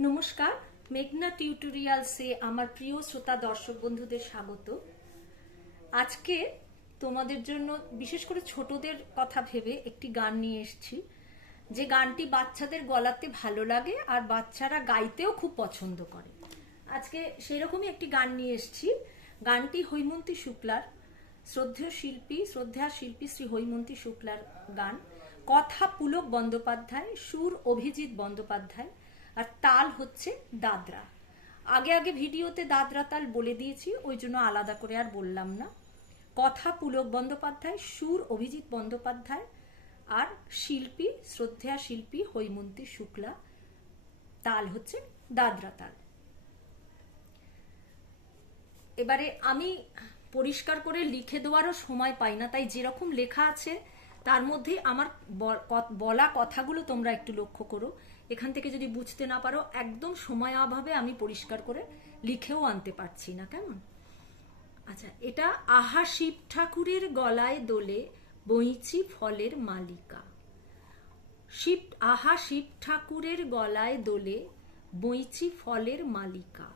নমস্কার, মেঘনা টিউটোরিয়ালসে আমার প্রিয় শ্রোতা দর্শক বন্ধুদের স্বাগত। আজকে তোমাদের জন্য বিশেষ করে ছোটদের কথা ভেবে একটি গান নিয়ে এসেছি। যে গানটি বাচ্চাদের গলাতে ভালো লাগে আর বাচ্চারা গাইতেও খুব পছন্দ করে। আজকে সেরকমই একটি গান নিয়ে এসেছি। গানটি হৈমন্তী শুক্লার, শ্রদ্ধেয় শিল্পী, শ্রদ্ধা শিল্পী শ্রী হৈমন্তী শুক্লার গান। কথা পুলক বন্দ্যোপাধ্যায়, সুর অভিজিৎ বন্দ্যোপাধ্যায়। আর তাল হচ্ছে দাদরা। আগে আগে ভিডিওতে দাদরা তাল বলে দিয়েছি, ওই জন্য আলাদা করে আর বললাম না। কথা পুলক বন্দ্যোপাধ্যায়, সুর অভিজিৎ বন্দ্যোপাধ্যায়, আর শিল্পী শ্রদ্ধা শিল্পী হৈমন্তী শুক্লা, তাল হচ্ছে দাদরা তাল। এবারে আমি পরিষ্কার করে লিখে দেওয়ারও সময় পাই না, তাই যেরকম লেখা আছে, তার মধ্যে আমার বলা কথাগুলো তোমরা একটু লক্ষ্য করো। এখান থেকে যদি বুঝতে না পারো, একদম সময় অভাবে আমি পরিষ্কার করে লিখেও আনতে পারছি না, কেমন? আচ্ছা এটা আহা শিব ঠাকুরের গলায় দোলে বইচি ফলের মালিকা। শিব, আহা শিব ঠাকুরের গলায় দোলে বইচি ফলের মালিকা।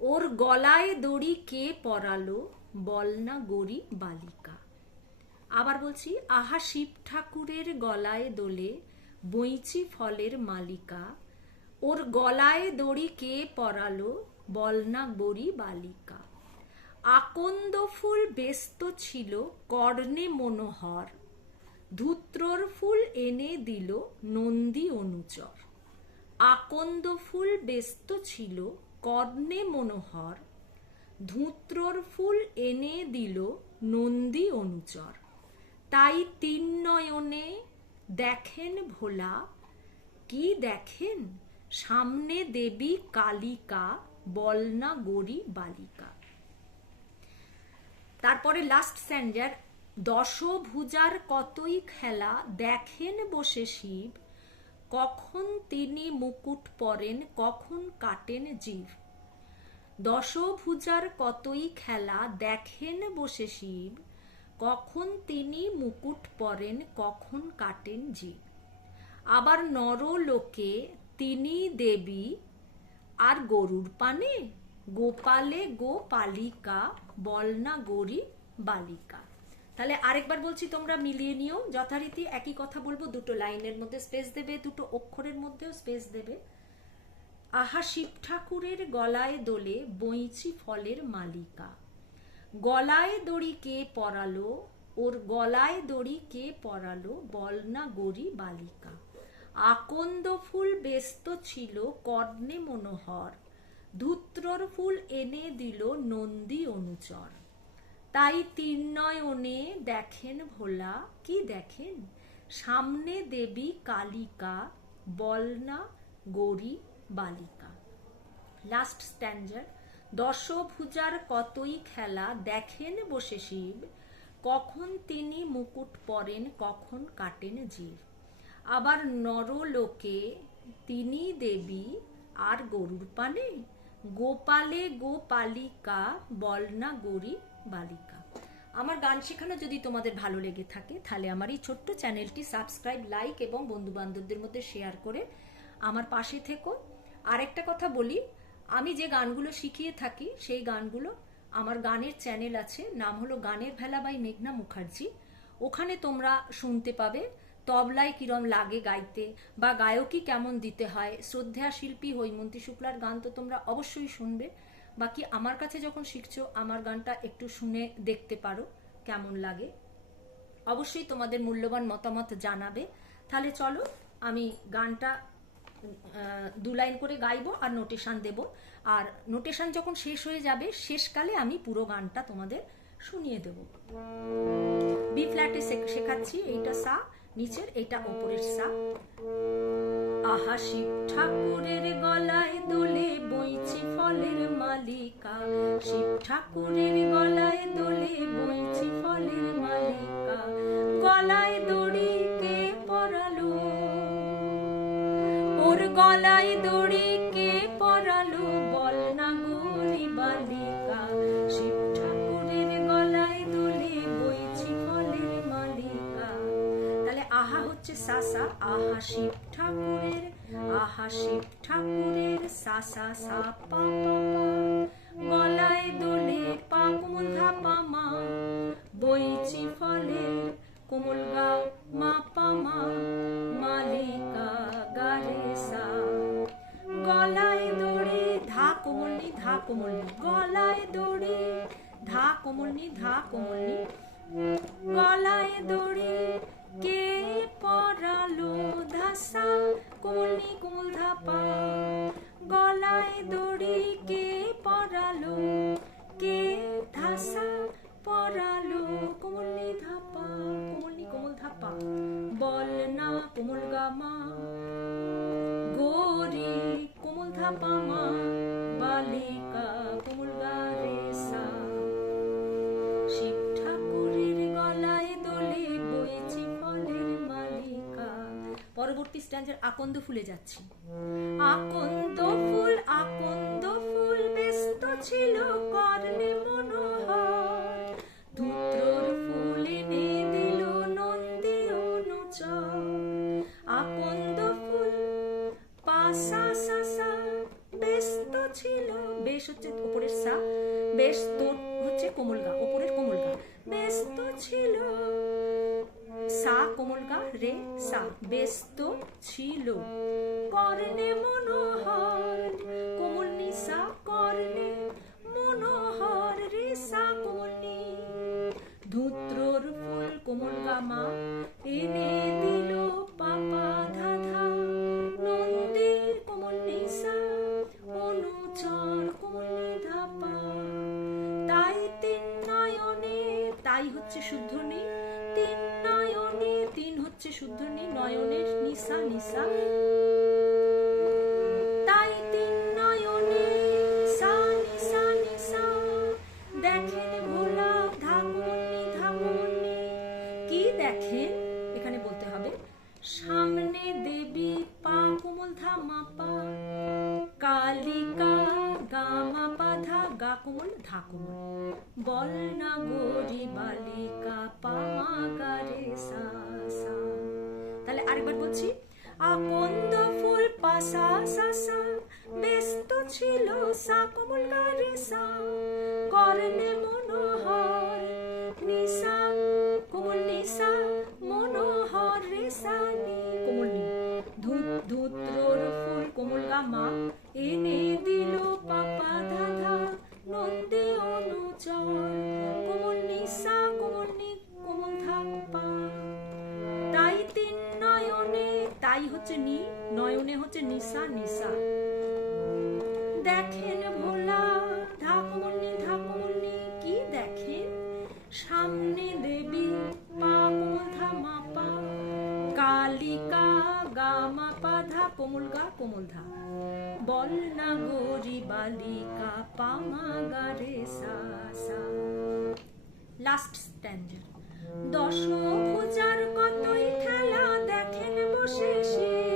ওর গলায় দড়ি কে পরালো, বল না গরি বালিকা। আবার বলছি, আহা শিব ঠাকুরের গলায় দোলে বইচি ফলের মালিকা, ওর গলায় দড়ি কে পরালো বল না গরি বালিকা। আকন্দ ফুল ব্যস্ত ছিল কর্ণে মনোহর, ধূত্রর ফুল এনে দিল নন্দী অনুচর। আকন্দ ফুল ব্যস্ত ছিল কর্ণে মনোহর, ধূত্রর ফুল এনে দিল নন্দী অনুচর। তাই তিন নয়নে দেখেন ভোলা, কি দেখেন? সামনে দেবী কালিকা, বলনা গরি বালিকা। তারপরে লাস্ট স্যান্ডার দশভুজার কতই খেলা, দেখেন বসে শিব, কখন তিনি মুকুট পরেন, কখন কাটেন জীব। দশভুজার কতই খেলা, দেখেন বসে শিব কখন তিনি মুকুট পরেন, কখন কাটেন জীব আবার নরলোকে তিনি দেবী, আর গরুর পানে, গোপালে গোপালিকা, বলনা গরি বালিকা। তাহলে আরেকবার বলছি তোমরা মিলিয়ে নিও, যথারীতি একই কথা বলব, দুটো লাইনের মধ্যে স্পেস দেবে, দুটো অক্ষরের মধ্যেও স্পেস দেবে। আহা শিব ঠাকুরের গলায় দোলে, বইচি ফলের মালিকা। গলায় দড়ি কে পরালো? ওর গলায় দড়ি কে পরালো? বল না গরি বালিকা। আকন্দ ফুল ব্যস্ত ছিল কর্ণে মনোহর। ধূত্রর ফুল এনে দিল নন্দী অনুচর। তাই তিন নয়নে দেখেন ভোলা। কি দেখেন? সামনে দেবী কালিকা। বলনা গৌরী বালিকা। লাস্ট স্ট্যান্ডার দশভুজার কতই খেলা দেখেন বসে শিব, কখন তিনি মুকুট পরেন, কখন কাটেন জীব আবার নরলোকে তিনি দেবী, আর গরুর পানে, গোপালে গোপালিকা বলনা গরি বালিকা। আমার গান শেখানো যদি তোমাদের ভালো লেগে থাকে, তাহলে আমার এই ছোট্ট চ্যানেলটি সাবস্ক্রাইব, লাইক এবং বন্ধু বান্ধবদের মধ্যে শেয়ার করে আমার পাশে থেকো। আরেকটা কথা বলি আমি যে গানগুলো শিখিয়ে থাকি, সেই গানগুলো আমার গানের চ্যানেল আছে, নাম হলো গানের ভেলা বাই মেঘনা মুখার্জি। ওখানে তোমরা শুনতে পাবে তবলায় কিরম লাগে গাইতে বা গায়কই কেমন দিতে হয়। শ্রদ্ধা শিল্পী হৈমন্তী শুক্লার গান তো তোমরা অবশ্যই শুনবে। বাকি আমার কাছে যখন শিখছো, আমার গানটা একটু শুনে দেখতে পারো কেমন লাগে। অবশ্যই তোমাদের মূল্যবান মতামত জানাবে। তাহলে চলো, আমি গানটা দু লাইন করে গাইবো আর নোটেশন দেব। আর নোটেশন যখন শেষ হয়ে যাবে, শেষকালে আমি পুরো গানটা তোমাদের শুনিয়ে দেব। বি ফ্ল্যাটে শেখাচ্ছি, এইটা সা, নিচের এইটা ওপরের সা। আহা শিব ঠাকুরের গলায় দোলে বইছি ফলের মালিকা। শিব ঠাকুরের গলায় দোলে বইছি ফলের মালিকা। গলায় দড়ি গলায় দড়ি কে পরালো বল না গরি বালিকা। শিব ঠাকুরের গলায় দোলে বইছি ফলের মালিকা। তাহলে আহা হচ্ছে সাসা, আহা শিব ঠাকুরের, আহা শিব ঠাকুরের সাসা সা পা পা কোমলনি কোমল ধাপা গলায় দড়ি কে পরালো কে ধাসা? পরবর্তী আকন্দ ফুলে যাচ্ছি। আকন্দ ফুল আকন্দ ফুল ব্যস্ত ছিল কর্ণে মনোহর। ধূত্রর ফুল এনে দিল নন্দী অনুচর। আকন্দ ফুল পাসা সা সা ব্যস্ত ছিল। বেশ হচ্ছে উপরের সা, বেশ তোর হচ্ছে কোমল গা উপরের কোমল গা। ব্যস্ত ছিল সা কোমল গা রে সা, ব্যস্ত ছিল। কর্ণে মনোহর, কোমল নি সা কর্ণে মনোহর, রে সা কোমল নি ধূত্রর ফুল কোমল গা মা এনে দিল বলছি আকন্দ ফুল পাশা সা সা ব্যস্ত ছিল সা কোমল গা রে সা। কর্ণে মনোহর নিশা কোমল নিশা মনোহর রে সা নি কোমল নি ধূত ধূত্রর ফুল কোমল গা মা হচ্ছে নি, নয়নে হচ্ছে নিসা নিসা দেখেন ভোলা ধাকমনি ধাকমনি কি দেখেন? সামনে দেবী, পা কালিকা গা ধা, কোমল গা, কোমল ধা। বল না গরি বালিকা, পা মা গা রে সা সা। লাস্ট স্ট্যান্ডার দশ পূজার কতই খেলা দেখেন বসে শিব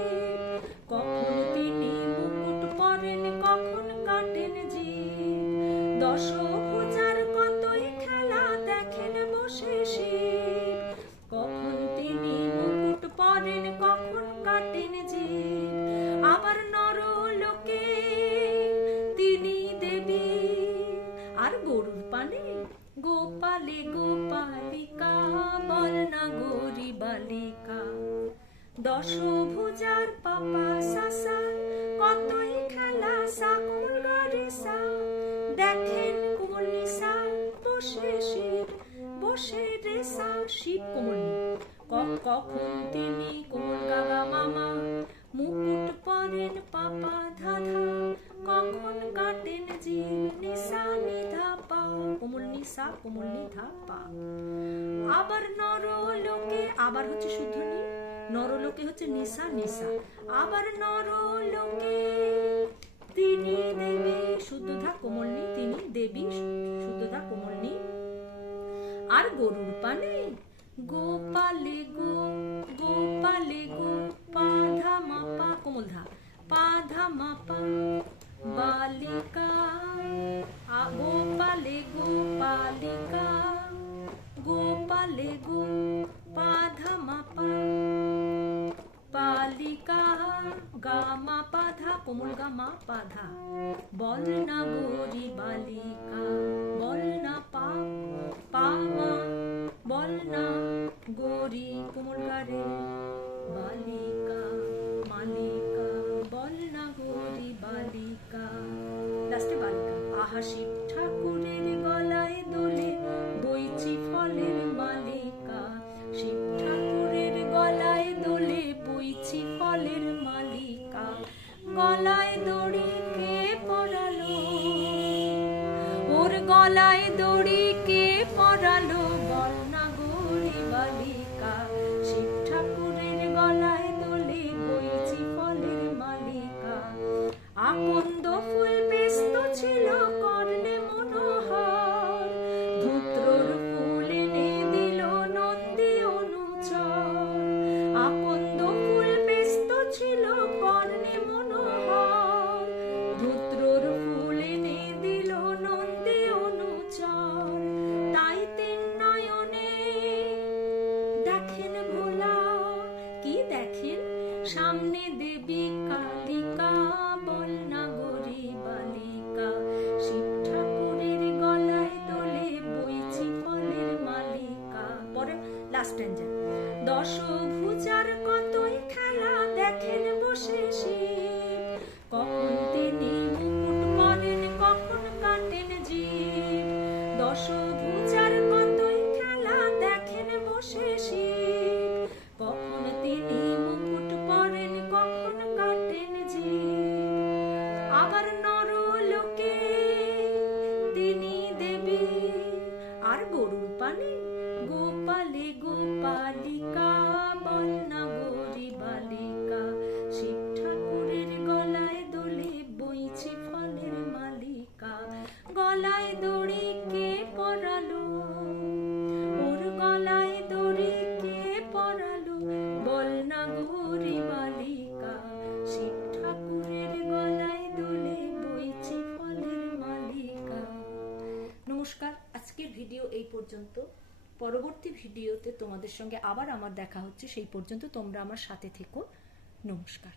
কখন তিনি গাগা মামা মুকুট পরেন পাপা, ধাধা কখন কাটেন জিল নিসা নিধা পা কোমল নিসা কোমল নিধা পা আবার নরলোকে, আবার হচ্ছে শুদ্ধ নি। নরলোকে হচ্ছে নিসা নিসা আবার নরলোকে তিনি দেবী শুদ্ধধা কোমলনি তিনি দেবী শুদ্ধধা কোমলনি আর গরুর পানে गोपाले गो गोपाले गो पाधा मापा कोमलधा पाधा मापा बालिका गोपाले गो बालिका गोपाले गो पाधा मापा बालिका गामा, पाधा, कोमल गामा, पाधा बोलना गोरी बालिका, बोलना पा, पामा বল না গরি কোমর কারে বালিকা, মালিকা বল না গরি, বালিকা। লাস্টে বালিকা আহা শিব ঠাকুরের গলায় দোলে বইচি ফলের মালিকা। শিব ঠাকুরের গলায় দোলে বইচি ফলের মালিকা। গলায় দড়ি কে পরালো? ওর গলায় দড়ি কে পরালো? লাস্ট দশ দশভূজার কতই খেলা দেখেন বসে সে তোমাদের সঙ্গে আবার আমার দেখা হচ্ছে। সেই পর্যন্ত তোমরা আমার সাথে থেকো। নমস্কার।